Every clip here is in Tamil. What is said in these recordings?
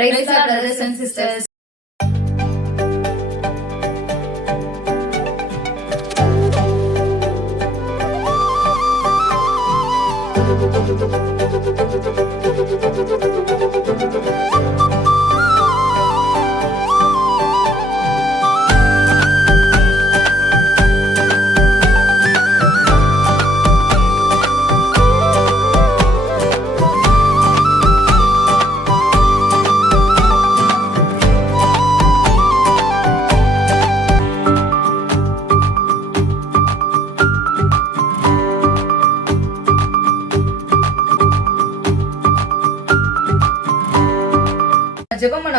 Praise God, brothers and sisters.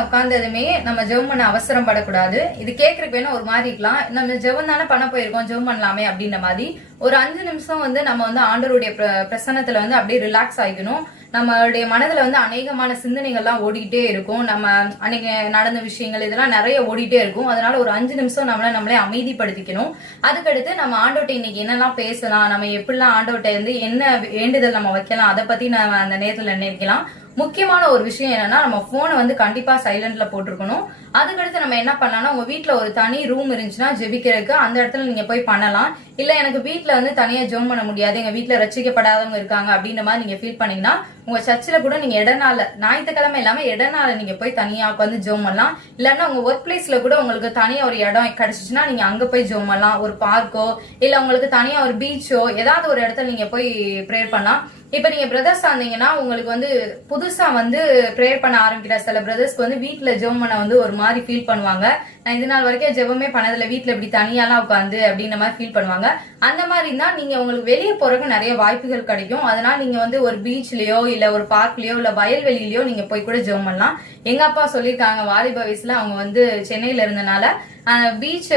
உட்காந்ததுமே நம்ம ஜெபம் பண்ண அவசரம் படக்கூடாது. இது கேட்கறதுக்கு வேணா ஒரு மாதிரி இருக்கலாம். நம்ம ஜெபம் தானே பண்ண போயிருக்கோம் ஜெபம் பண்ணலாமே அப்படின்ற மாதிரி. ஒரு அஞ்சு நிமிஷம் வந்து நம்ம வந்து ஆண்டவருடைய பிரசனத்துல வந்து அப்படியே ரிலாக்ஸ் ஆகிக்கணும் நம்மளுடைய மனதுல வந்து அநேகமான சிந்தனைகள்லாம் ஓடிக்கிட்டே இருக்கும். நம்ம அன்னைக்கு நடந்த விஷயங்கள் இதெல்லாம் நிறைய ஓடிட்டே இருக்கும். அதனால ஒரு அஞ்சு நிமிஷம் நம்மள நம்மளே அமைதிப்படுத்திக்கணும். அதுக்கடுத்து நம்ம ஆண்டோட்ட இன்னைக்கு என்னெல்லாம் பேசலாம் நம்ம எப்படிலாம் ஆண்டோட்ட வந்து என்ன வேண்டுதல் நம்ம வைக்கலாம் அதை பத்தி நம்ம அந்த நேரத்துல நினைக்கலாம். முக்கியமான ஒரு விஷயம் என்னன்னா நம்ம போனை வந்து கண்டிப்பா சைலண்ட்ல போட்டிருக்கணும். அதுக்கடுத்து நம்ம என்ன பண்ணலாம்னா உங்க வீட்டுல ஒரு தனி ரூம் இருந்துச்சுன்னா ஜெபிக்கிறதுக்கு அந்த இடத்துல நீங்க போய் பண்ணலாம். இல்ல எனக்கு வீட்டுல வந்து தனியா ஜெபம் பண்ண முடியாது எங்க வீட்டுல ரசிக்கப்படாதவங்க இருக்காங்க அப்படின்ற மாதிரி நீங்க ஃபீல் பண்ணீங்கன்னா உங்க சர்ச்சில் கூட நீங்க இடநாள ஞாயிற்றுக்கிழமை இல்லாம இடநாள நீங்க போய் தனியா உட்காந்து ஜெபம் பண்ணலாம். இல்லைன்னா உங்க ஒர்க் பிளேஸ்ல கூட உங்களுக்கு தனியா ஒரு இடம் கிடைச்சிச்சுன்னா நீங்க அங்க போய் ஜெபம் பண்ணலாம். ஒரு பார்க்கோ இல்ல உங்களுக்கு தனியா ஒரு பீச்சோ ஏதாவது ஒரு இடத்துல நீங்க போய் ப்ரேயர் பண்ணலாம். இப்ப நீங்க பிரதர்ஸ் வந்தீங்கன்னா உங்களுக்கு வந்து புதுசா வந்து ப்ரேயர் பண்ண ஆரம்பிக்கிற சில பிரதர்ஸ்க்கு வந்து வீட்டுல ஜெபம் பண்ண வந்து ஒரு மாதிரி ஃபீல் பண்ணுவாங்க. நான் இது நாள் வரைக்கும் ஜெபமே பண்ணதில்ல. வீட்டுல இப்படி தனியாலாம் உட்காந்து அப்படின்ற மாதிரி ஃபீல் பண்ணுவாங்க. அந்த மாதிரி தான் நீங்க உங்களுக்கு வெளியே போறதுக்கு நிறைய வாய்ப்புகள் கிடைக்கும். அதனால நீங்க வந்து ஒரு பீச்லயோ இல்ல ஒரு பார்க்லயோ இல்ல வயல்வெளியிலயோ நீங்க போய் கூட ஜெபம் பண்ணலாம். எங்க அப்பா சொல்லியிருக்காங்க வாலிப வயசுல அவங்க வந்து சென்னையில இருந்தனால பீச்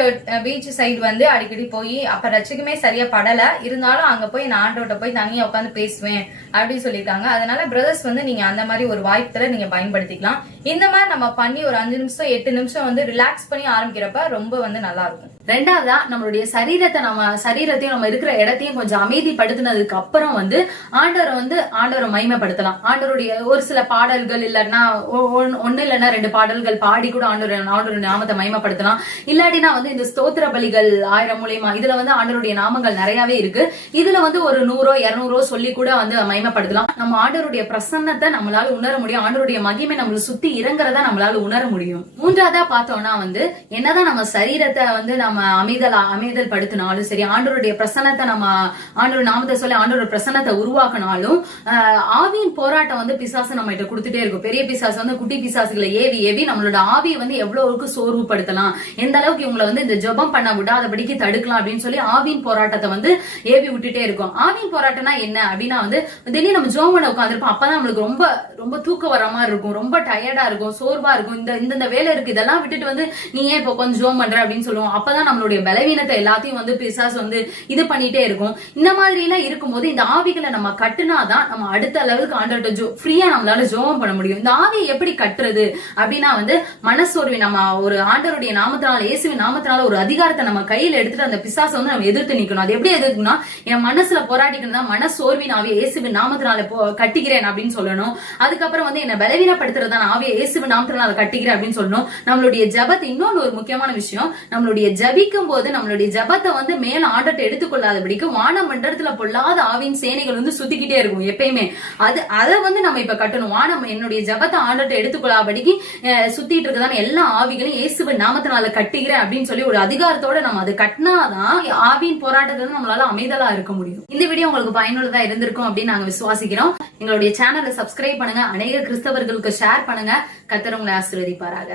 பீச் சைடு வந்து அடிக்கடி போய் அப்ப ரச்சிக்குமே சரியா படல. இருந்தாலும் அங்க போய் நான் ஆண்டோட்ட போய் தனியா உட்காந்து பேசுவேன் அப்படின்னு சொல்லியிருக்காங்க. அதனால பிரதர்ஸ் வந்து நீங்க அந்த மாதிரி ஒரு வாய்ப்புல நீங்க பயன்படுத்திக்கலாம். இந்த மாதிரி நம்ம பண்ணி ஒரு அஞ்சு நிமிஷம் எட்டு நிமிஷம் வந்து ரிலாக்ஸ் பண்ணி ஆரம்பிக்கிறப்ப ரொம்ப வந்து நல்லா இருக்கும். ரெண்டாவதா நம்மளுடைய சரீரத்தை நம்ம சரீரத்தையும் நம்ம இருக்கிற இடத்தையும் கொஞ்சம் அமைதிப்படுத்தினதுக்கு அப்புறம் வந்து ஆண்டவரை வந்து ஆண்டவரை மைமைப்படுத்தலாம் ஆண்டவருடைய ஒரு சில பாடல்கள் இல்லைன்னா ஒன்னு ஒன்- இல்லைன்னா ரெண்டு பாடல்கள் பாடி கூட ஆண்டவர் ஆண்டவருடைய நாமத்தை மைமைப்படுத்தலாம் இல்லாட்டினா வந்து இந்த ஸ்தோத்திர பலிகள் ஆயிரம் மூலியமா இதுல வந்து ஆண்டவருடைய நாமங்கள் நிறையவே இருக்கு. இதுல வந்து ஒரு நூறோ இருநூறோ சொல்லி கூட வந்து மைமைப்படுத்தலாம் நம்ம ஆண்டவருடைய பிரசன்னத்தை நம்மளால உணர முடியும். ஆண்டவருடைய மகிமை நம்மளை சுத்தி இறங்குறத நம்மளால உணர முடியும். மூன்றாவதா பார்த்தோம்னா வந்து என்னதான் நம்ம சரீரத்தை வந்து நம்ம அமைதல் அமைதல் படுத்தினாலும் சரி ஆண்டோருடைய பிரசன்னத்தை நம்ம ஆண்டோர் நாமத்தை சொல்லி ஆண்டோட பிரசனத்தை உருவாக்கினாலும் ஆவியின் போராட்டம் வந்து பிசாசு நம்ம கிட்ட கொடுத்துட்டே இருக்கும். பெரிய பிசாசு வந்து குட்டி பிசாசுகளை ஏவி ஏவி நம்மளோட ஆவியை வந்து எவ்வளவுக்கு சோர்வுபடுத்தலாம்? எந்த அளவுக்கு இவங்களை வந்து இந்த ஜெபம் பண்ண விடாதபடிக்கு தடுக்கலாம் அப்படின்னு சொல்லி ஆவியின் போராட்டத்தை வந்து ஏவி விட்டுட்டே இருக்கும். ஆவியின் போராட்டம்னா என்ன அப்படின்னா வந்து திடீர்னு நம்ம ஜோம் பண்ண உட்காந்துருப்போம் அப்பதான் நம்மளுக்கு ரொம்ப ரொம்ப தூக்கம் வர மாதிரி இருக்கும். ரொம்ப டயர்டா இருக்கும் சோர்வா இருக்கும். இந்த இந்த இந்த வேலை இருக்கு. இதெல்லாம் விட்டுட்டு வந்து நீ ஏன் இப்போ கொஞ்சம் ஜோம் பண்ற அப்படின்னு சொல்லுவோம். அப்பதான் நம்மளுடைய பலவீனத்தை எல்லாத்தையும் வந்து பிசாஸ் வந்து இது பண்ணிட்டே இருக்கும். இந்த மாதிரி எல்லாம் இருக்கும்போது இந்த ஆவிகளை நம்ம கட்டுனாதான் நம்ம அடுத்த லெவலுக்கு ஆண்டர்ட்ட ஜோ ஃப்ரீயா நம்மளால ஜோபம் பண்ண முடியும். இந்த ஆவியை எப்படி கட்டுறது அப்படின்னா வந்து மனசோர்வை நம்ம ஒரு ஆண்டருடைய நாமத்தினால இயேசுவின் நாமத்தினால ஒரு அதிகாரத்தை நம்ம கையில எடுத்துட்டு அந்த பிசாசை வந்து நம்ம எதிர்த்து நிக்கணும். அது எப்படி எதிர்க்கணும் என் மனசுல போராடிக்கணும் தான் மனசோர்வின் ஆவியை இயேசுவின் நாமத்தினால போ- கட்டிக்கிறேன் அப்படின்னு சொல்லணும். அதுக்கப்புறம் வந்து என்ன பலவீனப்படுத்துறதான ஆவியை இயேசுவின் நாமத்தினால கட்டிக்கிறேன் அப்படின்னு சொல்லணும். நம்மளுடைய ஜபத் இன்னொன்னு ஒரு முக்கியமான விஷயம் நம்மளுடைய ஜபிக்கும் போது நம்மளுடைய ஜபத்தை வந்து மேல ஆண்டத்தை எடுத்துக்கொள்ளாதபடிக்கு வான மண்டலத்துல பொல்லாத ஆவியின் சேனைகள் வந்து சுத்திக்கிட்டே இருக்கும் எப்பயுமே. அது அதை வந்து நம்ம இப்ப கட்டணும். வானம் என்னுடைய ஜபத்தை ஆண்டத்தை எடுத்துக்கொள்ளாதபடிக்கு சுத்திட்டு இருக்கதான எல்லா ஆவிகளையும் இயேசுவின் நாமத்தினால கட்டுகிறேன் அப்படின்னு சொல்லி ஒரு அதிகாரத்தோட நம்ம அதை கட்டினாதான் ஆவியின் போராட்டத்தை வந்து நம்மளால அமைதலா இருக்க முடியும். இந்த வீடியோ உங்களுக்கு பயனுள்ளதா இருந்திருக்கும் அப்படின்னு நாங்க விசுவாசிக்கிறோம். எங்களுடைய சேனலை சப்ஸ்கிரைப் பண்ணுங்க. அநேக கிறிஸ்தவர்களுக்கு ஷேர் பண்ணுங்க. கத்தர் உங்களை ஆசீர்வதிப்பாராக.